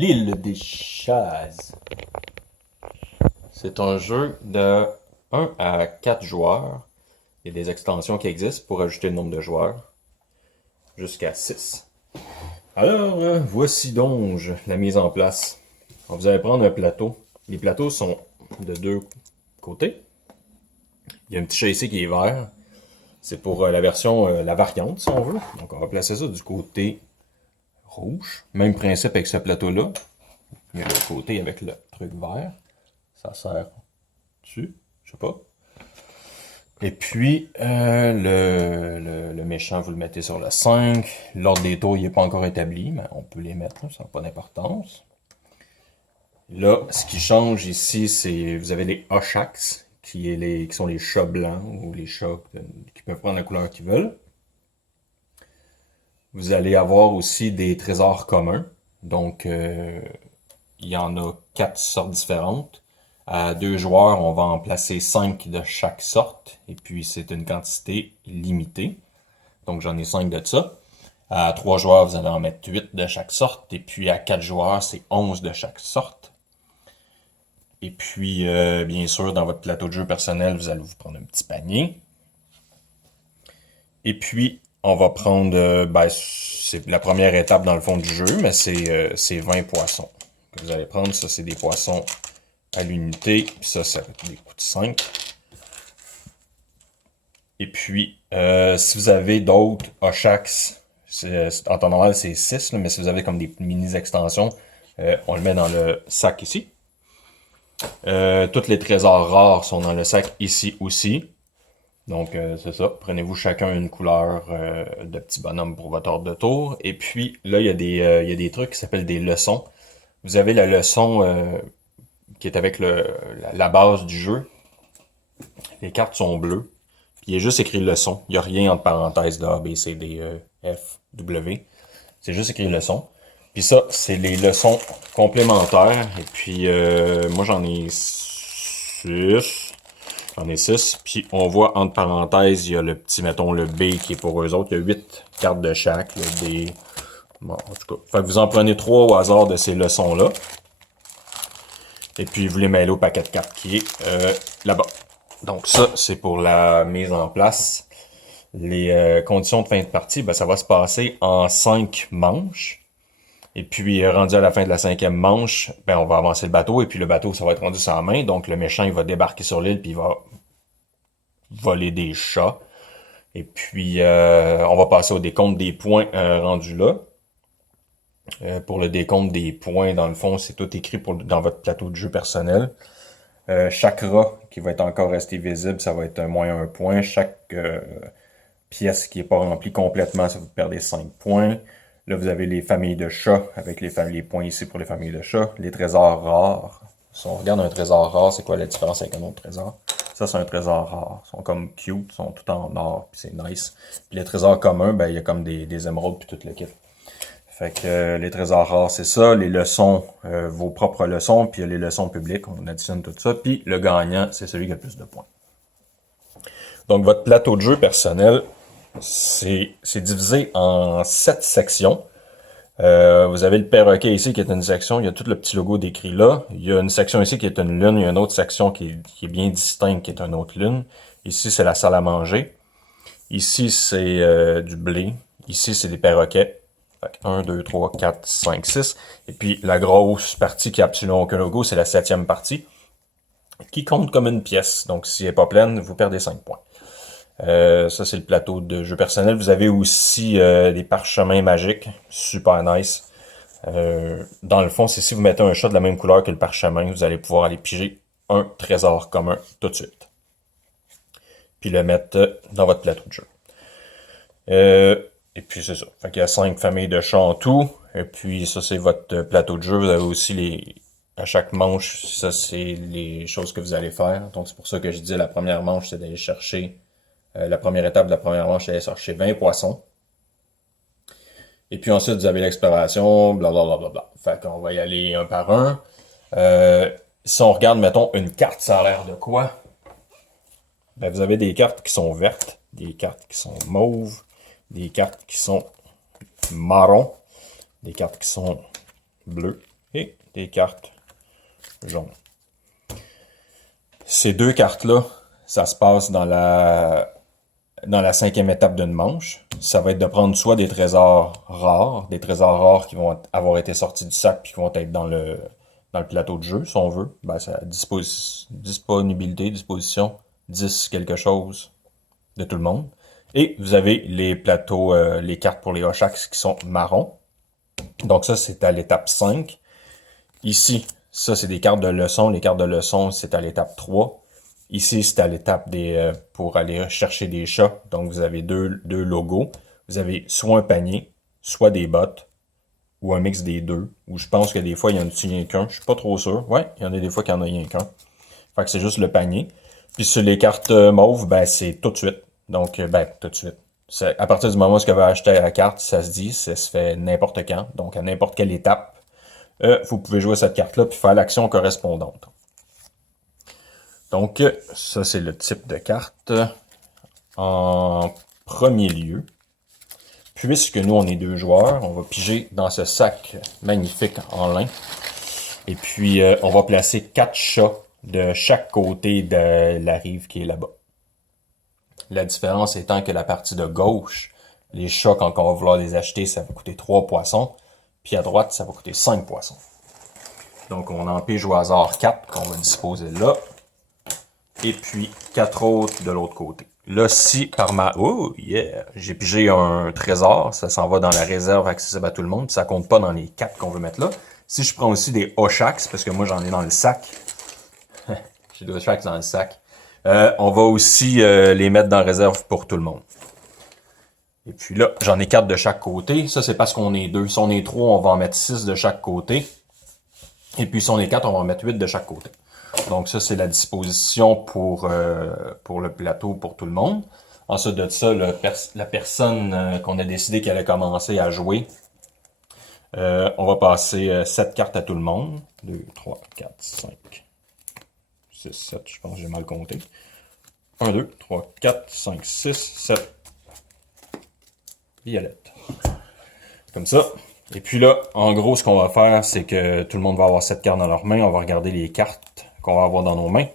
L'île des chaises. C'est un jeu de 1 à 4 joueurs. Il y a des extensions qui existent pour ajouter le nombre de joueurs jusqu'à 6. Alors, voici donc la mise en place. Alors, vous allez prendre un plateau. Les plateaux sont de deux côtés. Il y a un petit chat ici qui est vert. C'est pour la version, la variante, si on veut. Donc, on va placer ça du côté rouge. Même principe avec ce plateau-là. Il y a le côté avec le truc vert. Ça sert dessus, je sais pas. Et puis, le méchant, vous le mettez sur le 5. L'ordre des tours, il n'est pas encore établi, mais on peut les mettre, là, ça n'a pas d'importance. Là, ce qui change ici, c'est vous avez les Oshaks, qui sont les chats blancs, ou les chats qui peuvent prendre la couleur qu'ils veulent. Vous allez avoir aussi des trésors communs. Donc, il y en a 4 sortes différentes. À 2 joueurs, on va en placer 5 de chaque sorte. Et puis, c'est une quantité limitée. Donc, j'en ai 5 de ça. À 3 joueurs, vous allez en mettre 8 de chaque sorte. Et puis, à 4 joueurs, c'est 11 de chaque sorte. Et puis, bien sûr, dans votre plateau de jeu personnel, vous allez vous prendre un petit panier. Et puis, on va prendre, c'est la première étape dans le fond du jeu, mais c'est 20 poissons que vous allez prendre. Ça, c'est des poissons à l'unité. Puis ça va être des coups de 5. Et puis, si vous avez d'autres Oshaks, en temps normal, c'est 6, là, mais si vous avez comme des mini-extensions, on le met dans le sac ici. Tous les trésors rares sont dans le sac ici aussi. Donc, c'est ça. Prenez-vous chacun une couleur de petit bonhomme pour votre ordre de tour. Et puis, là, il y a des trucs qui s'appellent des leçons. Vous avez la leçon qui est avec la base du jeu. Les cartes sont bleues. Puis, il y a juste écrit leçon. Il n'y a rien entre parenthèses de A, B, C, D, E, F, W. C'est juste écrit leçon. Puis ça, c'est les leçons complémentaires. Et puis, moi, j'en ai 6. J'en ai 6. Puis on voit entre parenthèses, il y a le petit, mettons, le B qui est pour eux autres. Il y a 8 cartes de chaque. Il y a des... Bon, en tout cas. Fait que vous en prenez 3 au hasard de ces leçons-là. Et puis vous les mêlez au paquet de cartes qui est là-bas. Donc ça, c'est pour la mise en place. Les conditions de fin de partie, ça va se passer en 5 manches. Et puis, rendu à la fin de la 5e manche, on va avancer le bateau. Et puis, le bateau, ça va être rendu sans main. Donc, le méchant, il va débarquer sur l'île, puis il va voler des chats. Et puis, on va passer au décompte des points rendus là. Pour le décompte des points, dans le fond, c'est tout écrit dans votre plateau de jeu personnel. Chaque rat qui va être encore resté visible, ça va être moins 1 point. Chaque pièce qui n'est pas remplie complètement, ça vous perdez 5 points. Là, vous avez les familles de chats, avec les points ici pour les familles de chats. Les trésors rares. Si on regarde un trésor rare, c'est quoi la différence avec un autre trésor? Ça, c'est un trésor rare. Ils sont comme cute, ils sont tout en or, puis c'est nice. Puis les trésors communs, il y a comme des émeraudes, puis tout le kit. Fait que les trésors rares, c'est ça. Les leçons, vos propres leçons, puis les leçons publiques, on additionne tout ça. Puis le gagnant, c'est celui qui a le plus de points. Donc, votre plateau de jeu personnel, c'est divisé en 7 sections. Vous avez le perroquet ici qui est une section, il y a tout le petit logo décrit là. Il y a une section ici qui est une lune, il y a une autre section qui est bien distincte qui est une autre lune. Ici, c'est la salle à manger. Ici, c'est du blé. Ici, c'est des perroquets. Fait 1, 2, 3, 4, 5, 6. Et puis, la grosse partie qui a absolument aucun logo, c'est la 7e partie, qui compte comme une pièce. Donc, si elle n'est pas pleine, vous perdez 5 points. Ça, c'est le plateau de jeu personnel. Vous avez aussi des parchemins magiques. Super nice. Dans le fond, c'est si vous mettez un chat de la même couleur que le parchemin, vous allez pouvoir aller piger un trésor commun tout de suite. Puis le mettre dans votre plateau de jeu. Et puis c'est ça. Fait qu'il y a 5 familles de chats en tout. Et puis ça, c'est votre plateau de jeu. Vous avez aussi à chaque manche, ça, c'est les choses que vous allez faire. Donc c'est pour ça que je disais la première manche, c'est d'aller chercher... la première étape de la première manche, c'est d'aller chercher 20 poissons. Et puis ensuite, vous avez l'exploration, blablabla. Fait qu'on va y aller un par un. Si on regarde, mettons, une carte, ça a l'air de quoi? Vous avez des cartes qui sont vertes, des cartes qui sont mauves, des cartes qui sont marron, des cartes qui sont bleues, et des cartes jaunes. Ces deux cartes-là, ça se passe dans la 5e étape d'une manche. Ça va être de prendre soit des trésors rares qui vont avoir été sortis du sac puis qui vont être dans le plateau de jeu, si on veut. Ben, c'est à disposition, 10 quelque chose de tout le monde. Et vous avez les plateaux, les cartes pour les Oshax qui sont marrons. Donc ça, c'est à l'étape 5. Ici, ça, c'est des cartes de leçon. Les cartes de leçon, c'est à l'étape 3. Ici, c'est à l'étape des pour aller chercher des chats. Donc, vous avez deux logos. Vous avez soit un panier, soit des bottes, ou un mix des deux. Ou je pense que des fois, il y en a rien qu'un. Je suis pas trop sûr. Ouais, il y en a des fois qu'il y en a rien qu'un. Fait que c'est juste le panier. Puis sur les cartes mauves, ben c'est tout de suite. Donc, ben, tout de suite. À partir du moment où vous avez acheté la carte, ça se dit, ça se fait n'importe quand. Donc, à n'importe quelle étape, vous pouvez jouer cette carte-là puis faire l'action correspondante. Donc, ça, c'est le type de carte. En premier lieu, puisque nous, on est 2 joueurs, on va piger dans ce sac magnifique en lin. Et puis, on va placer 4 chats de chaque côté de la rive qui est là-bas. La différence étant que la partie de gauche, les chats, quand on va vouloir les acheter, ça va coûter 3 poissons. Puis à droite, ça va coûter 5 poissons. Donc, on en pige au hasard 4 qu'on va disposer là. Et puis, 4 autres de l'autre côté. Là, si par ma... Oh, yeah! J'ai pigé un trésor. Ça s'en va dans la réserve accessible à tout le monde. Ça compte pas dans les 4 qu'on veut mettre là. Si je prends aussi des Oshax, parce que moi, j'en ai dans le sac. J'ai des Oshax dans le sac. On va aussi les mettre dans la réserve pour tout le monde. Et puis là, j'en ai 4 de chaque côté. Ça, c'est parce qu'on est 2. Si on est 3, on va en mettre 6 de chaque côté. Et puis, si on est 4, on va en mettre 8 de chaque côté. Donc ça, c'est la disposition pour le plateau pour tout le monde. Ensuite de ça, la personne qu'on a décidé qu'elle allait commencer à jouer, on va passer 7 cartes à tout le monde. 2, 3, 4, 5, 6, 7, je pense que j'ai mal compté. 1, 2, 3, 4, 5, 6, 7. Violette. Comme ça. Et puis là, en gros, ce qu'on va faire, c'est que tout le monde va avoir 7 cartes dans leurs mains. On va regarder les cartes qu'on va avoir dans nos mains.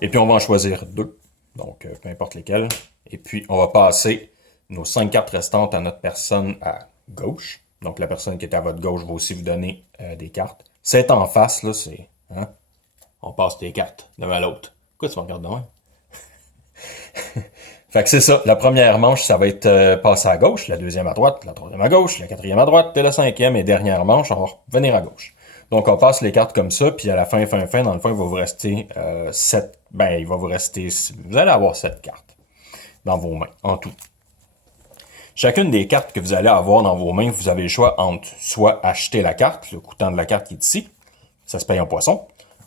Et puis, on va en choisir 2. Donc, peu importe lesquelles. Et puis, on va passer nos 5 cartes restantes à notre personne à gauche. Donc, la personne qui est à votre gauche va aussi vous donner des cartes. C'est en face, là, c'est... Hein? On passe tes cartes l'un à l'autre. Pourquoi tu me regardes de loin? Fait que c'est ça. La première manche, ça va être passé à gauche, la deuxième à droite, la troisième à gauche, la quatrième à droite, et la cinquième et dernière manche, on va revenir à gauche. Donc, on passe les cartes comme ça, puis à la fin, dans le fond, il va vous rester 7... Ben, il va vous rester... Vous allez avoir 7 cartes dans vos mains, en tout. Chacune des cartes que vous allez avoir dans vos mains, vous avez le choix entre soit acheter la carte, le coûtant de la carte qui est ici, ça se paye en poisson,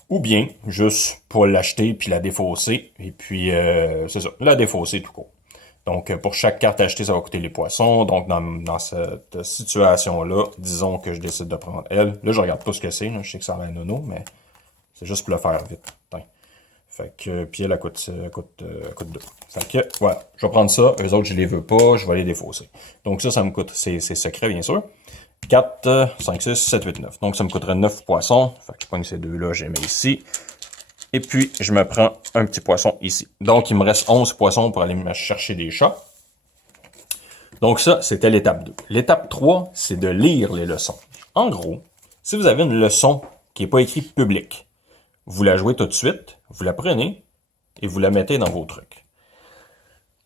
ou bien juste pour l'acheter puis la défausser, et puis c'est ça, la défausser tout court. Donc pour chaque carte achetée, ça va coûter les poissons. Donc dans cette situation-là, disons que je décide de prendre elle. Là, je regarde pas ce que c'est, je sais que ça a l'air nono, mais c'est juste pour le faire vite. Tain. Fait que, puis elle coûte 2. Fait que, voilà, je vais prendre ça. Eux autres, je les veux pas, je vais les défausser. Donc ça me coûte, c'est secret, bien sûr. 4, 5, 6, 7, 8, 9. Donc ça me coûterait 9 poissons. Fait que je prends ces deux-là, je les mets ici. Et puis, je me prends un petit poisson ici. Donc, il me reste 11 poissons pour aller me chercher des chats. Donc ça, c'était l'étape 2. L'étape 3, c'est de lire les leçons. En gros, si vous avez une leçon qui n'est pas écrite publique, vous la jouez tout de suite, vous la prenez et vous la mettez dans vos trucs.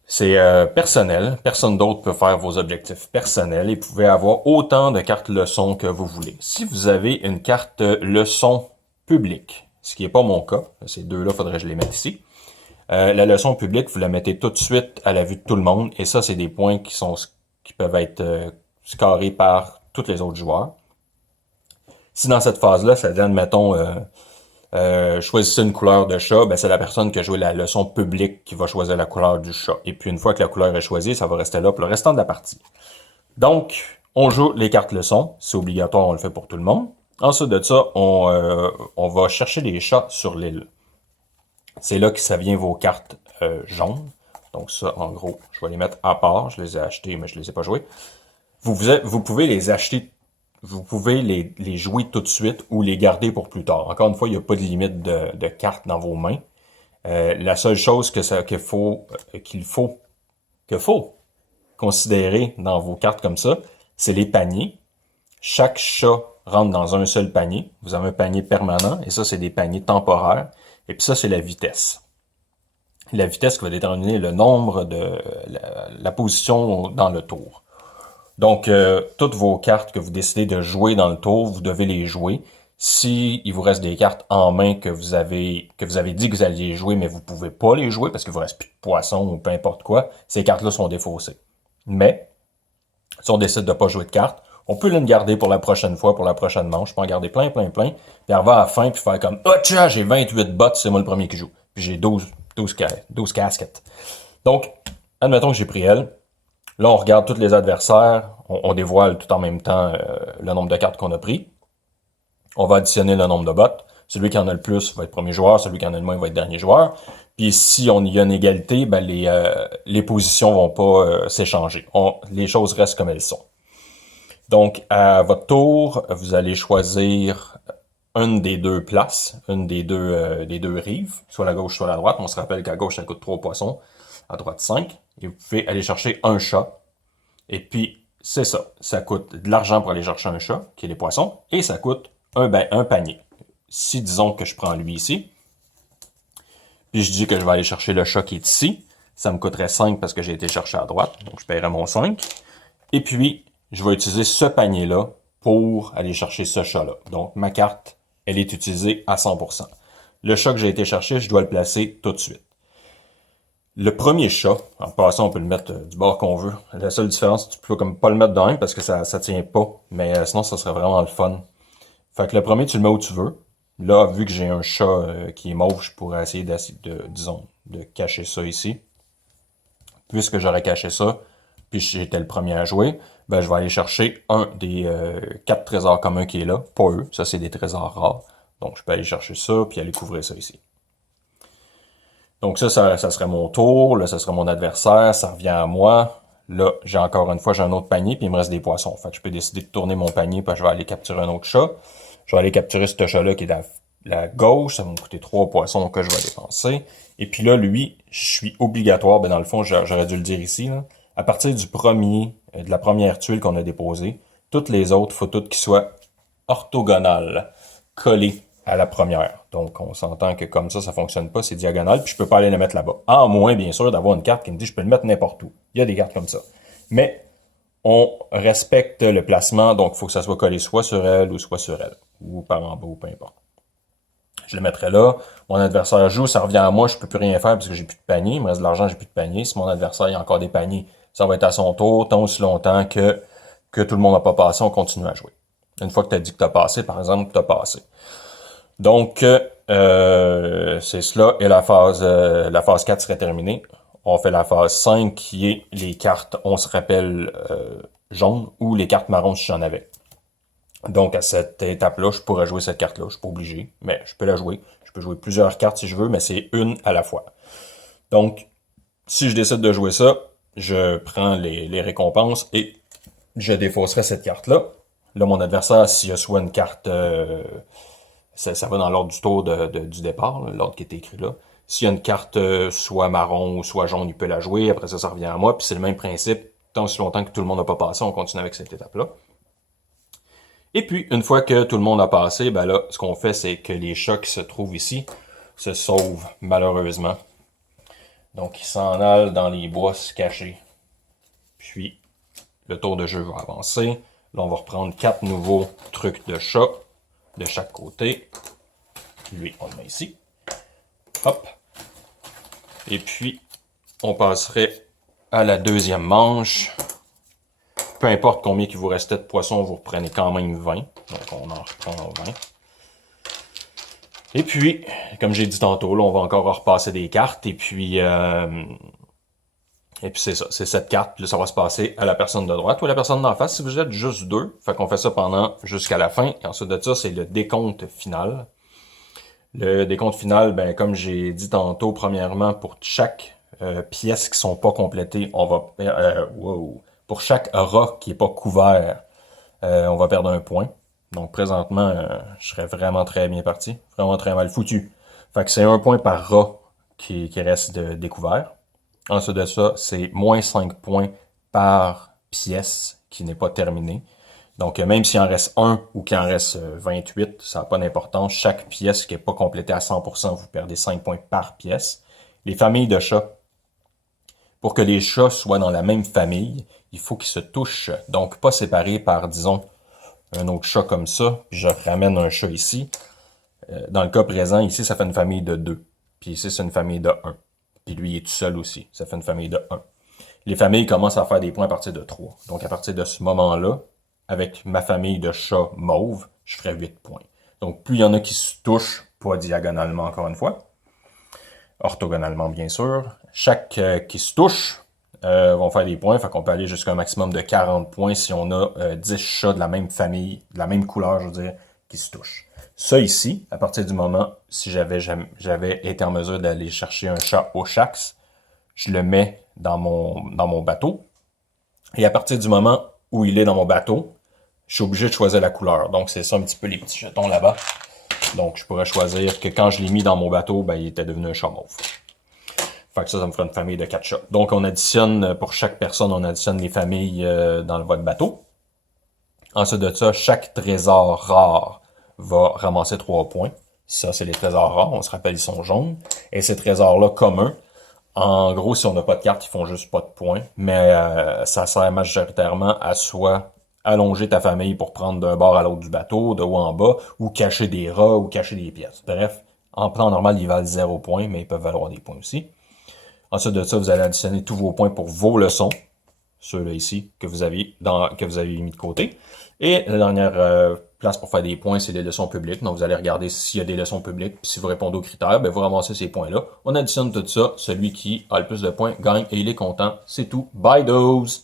C'est personnel, personne d'autre peut faire vos objectifs personnels et vous pouvez avoir autant de cartes leçons que vous voulez. Si vous avez une carte leçon publique, ce qui n'est pas mon cas, ces deux-là, il faudrait que je les mette ici. La leçon publique, vous la mettez tout de suite à la vue de tout le monde et ça, c'est des points qui peuvent être scorés par tous les autres joueurs. Si dans cette phase-là, ça dit, admettons, choisissez une couleur de chat, ben c'est la personne qui a joué la leçon publique qui va choisir la couleur du chat. Et puis une fois que la couleur est choisie, ça va rester là pour le restant de la partie. Donc, on joue les cartes leçons, c'est obligatoire, on le fait pour tout le monde. Ensuite de ça, on va chercher les chats sur l'île. C'est là que ça vient vos cartes jaunes. Donc ça, en gros, je vais les mettre à part. Je les ai achetés, mais je les ai pas joués. Vous pouvez les acheter vous pouvez les jouer tout de suite ou les garder pour plus tard. Encore une fois, il n'y a pas de limite de cartes dans vos mains. La seule chose qu'il faut considérer dans vos cartes comme ça, c'est les paniers. Chaque chat rentre dans un seul panier. Vous avez un panier permanent, et ça, c'est des paniers temporaires. Et puis ça, c'est la vitesse. La vitesse qui va déterminer le nombre de la position dans le tour. Donc, toutes vos cartes que vous décidez de jouer dans le tour, vous devez les jouer. Si il vous reste des cartes en main que vous avez dit que vous alliez jouer, mais vous pouvez pas les jouer parce qu'il vous reste plus de poissons ou peu importe quoi, ces cartes-là sont défaussées. Mais, si on décide de pas jouer de cartes, on peut les garder pour la prochaine fois, pour la prochaine manche. Je peux en garder plein, puis arriver à la fin, puis faire comme « Oh, tcha, j'ai 28 bottes, c'est moi le premier qui joue. » Puis j'ai 12 casquettes. Donc, admettons que j'ai pris elle. Là, on regarde tous les adversaires. On dévoile tout en même temps le nombre de cartes qu'on a pris. On va additionner le nombre de bottes. Celui qui en a le plus va être premier joueur, celui qui en a le moins va être dernier joueur. Puis si on y a une égalité, ben les positions vont pas s'échanger. Les choses restent comme elles sont. Donc, à votre tour, vous allez choisir une des deux places, une des deux rives, soit la gauche, soit la droite. On se rappelle qu'à gauche, ça coûte 3 poissons, à droite 5. Et vous pouvez aller chercher un chat. Et puis, c'est ça. Ça coûte de l'argent pour aller chercher un chat, qui est les poissons, et ça coûte un panier. Si, disons que je prends lui ici, puis je dis que je vais aller chercher le chat qui est ici, ça me coûterait 5 parce que j'ai été chercher à droite, donc je paierais mon 5. Et puis, je vais utiliser ce panier-là pour aller chercher ce chat-là. Donc, ma carte, elle est utilisée à 100%. Le chat que j'ai été chercher, je dois le placer tout de suite. Le premier chat, en passant, on peut le mettre du bord qu'on veut. La seule différence, tu peux comme pas le mettre dans un parce que ça tient pas, mais sinon, ça serait vraiment le fun. Fait que le premier, tu le mets où tu veux. Là, vu que j'ai un chat qui est mauve, je pourrais essayer de cacher ça ici. Puisque j'aurais caché ça, puis j'étais le premier à jouer, ben je vais aller chercher un des 4 trésors communs qui est là. Pas eux, ça c'est des trésors rares. Donc je peux aller chercher ça, puis aller couvrir ça ici. Donc ça serait mon tour, là, ça serait mon adversaire, ça revient à moi. Là, j'ai encore une fois, j'ai un autre panier, puis il me reste des poissons. Fait que je peux décider de tourner mon panier, puis je vais aller capturer un autre chat. Je vais aller capturer ce chat-là qui est à la gauche, ça va me coûter 3 poissons que je vais dépenser. Et puis là, lui, je suis obligatoire, ben dans le fond, j'aurais dû le dire ici, là. À partir de la première tuile qu'on a déposée, toutes les autres, faut toutes qu'ils soient orthogonales, collées à la première. Donc, on s'entend que comme ça fonctionne pas, c'est diagonal, puis je peux pas aller le mettre là-bas. À moins, bien sûr, d'avoir une carte qui me dit je peux le mettre n'importe où. Il y a des cartes comme ça. Mais, on respecte le placement, donc il faut que ça soit collé soit sur elle ou soit sur elle, ou par en bas, ou peu importe. Je le mettrai là. Mon adversaire joue, ça revient à moi, je peux plus rien faire parce que j'ai plus de panier. Il me reste de l'argent, j'ai plus de panier. Si mon adversaire il a encore des paniers, ça va être à son tour, tant aussi longtemps que tout le monde n'a pas passé, on continue à jouer. Une fois que tu as dit que tu as passé, par exemple, tu as passé. Donc, c'est cela. Et la phase 4 serait terminée. On fait la phase 5 qui est les cartes, on se rappelle, jaunes ou les cartes marron si j'en avais. Donc, à cette étape-là, je pourrais jouer cette carte-là. Je suis pas obligé, mais je peux la jouer. Je peux jouer plusieurs cartes si je veux, mais c'est une à la fois. Donc, si je décide de jouer ça, je prends les récompenses et je défausserai cette carte-là. Là, mon adversaire, s'il y a soit une carte... ça va dans l'ordre du tour du départ, l'ordre qui est écrit là. S'il y a une carte soit marron ou soit jaune, il peut la jouer. Après ça, ça revient à moi. Puis c'est le même principe. Tant aussi longtemps que tout le monde n'a pas passé, on continue avec cette étape-là. Et puis, une fois que tout le monde a passé, ben là, ce qu'on fait, c'est que les chats qui se trouvent ici se sauvent, malheureusement. Donc, ils s'en allent dans les bois se cacher. Puis, le tour de jeu va avancer. Là, on va reprendre 4 nouveaux trucs de chat de chaque côté. Lui, on le met ici. Hop. Et puis, on passerait à la deuxième manche. Peu importe combien il vous restait de poissons, vous reprenez quand même 20. Donc, on en reprend 20. Et puis, comme j'ai dit tantôt, là, on va encore repasser des cartes. Et puis c'est ça. C'est cette carte. Puis là, ça va se passer à la personne de droite ou à la personne d'en face. Si vous êtes juste deux, fait qu'on fait ça pendant jusqu'à la fin. Et ensuite de ça, c'est le décompte final. Le décompte final, ben comme j'ai dit tantôt, premièrement, pour chaque pièce qui sont pas complétées, on va... pour chaque rat qui est pas couvert on va perdre un point. Donc présentement, je serais vraiment très bien parti. Vraiment très mal foutu. Fait que c'est un point par rat qui reste découvert. Ensuite de ça, c'est moins 5 points par pièce qui n'est pas terminée. Donc, même s'il en reste un ou qu'il en reste 28, ça n'a pas d'importance. Chaque pièce qui n'est pas complétée à 100%, vous perdez 5 points par pièce. Les familles de chats. Pour que les chats soient dans la même famille, il faut qu'ils se touchent. Donc, pas séparés par, disons, un autre chat comme ça. Puis je ramène un chat ici. Dans le cas présent, ici, ça fait une famille de 2. Puis ici, c'est une famille de 1. Puis lui, il est tout seul aussi. Ça fait une famille de 1. Les familles commencent à faire des points à partir de 3. Donc, à partir de ce moment-là, avec ma famille de chats mauve, je ferai 8 points. Donc, plus il y en a qui se touchent, pas diagonalement encore une fois, orthogonalement bien sûr, chaque qui se touche vont faire des points, fait qu'on peut aller jusqu'à un maximum de 40 points si on a 10 chats de la même famille, de la même couleur, je veux dire, qui se touchent. Ça ici, à partir du moment, si j'avais été en mesure d'aller chercher un chat au Shaxx, je le mets dans mon bateau. Et à partir du moment où il est dans mon bateau, je suis obligé de choisir la couleur. Donc, c'est ça un petit peu les petits jetons là-bas. Donc, je pourrais choisir que quand je l'ai mis dans mon bateau, ben, il était devenu un chat mauve. Fait que ça me fera une famille de 4 chats. Donc, on additionne, pour chaque personne, on additionne les familles dans votre bateau. Ensuite de ça, chaque trésor rare va ramasser 3 points. Ça, c'est les trésors rares. On se rappelle, ils sont jaunes. Et ces trésors-là communs, en gros, si on n'a pas de carte, ils font juste pas de points. Mais ça sert majoritairement à soit allonger ta famille pour prendre d'un bord à l'autre du bateau, de haut en bas, ou cacher des rats, ou cacher des pièces. Bref, en plan normal, ils valent 0 points, mais ils peuvent valoir des points aussi. Ensuite de ça, vous allez additionner tous vos points pour vos leçons, ceux-là ici, que vous avez mis de côté. Et la dernière place pour faire des points, c'est les leçons publiques. Donc, vous allez regarder s'il y a des leçons publiques. Puis si vous répondez aux critères, ben, vous ramassez ces points-là. On additionne tout ça. Celui qui a le plus de points gagne et il est content. C'est tout. Bye, those!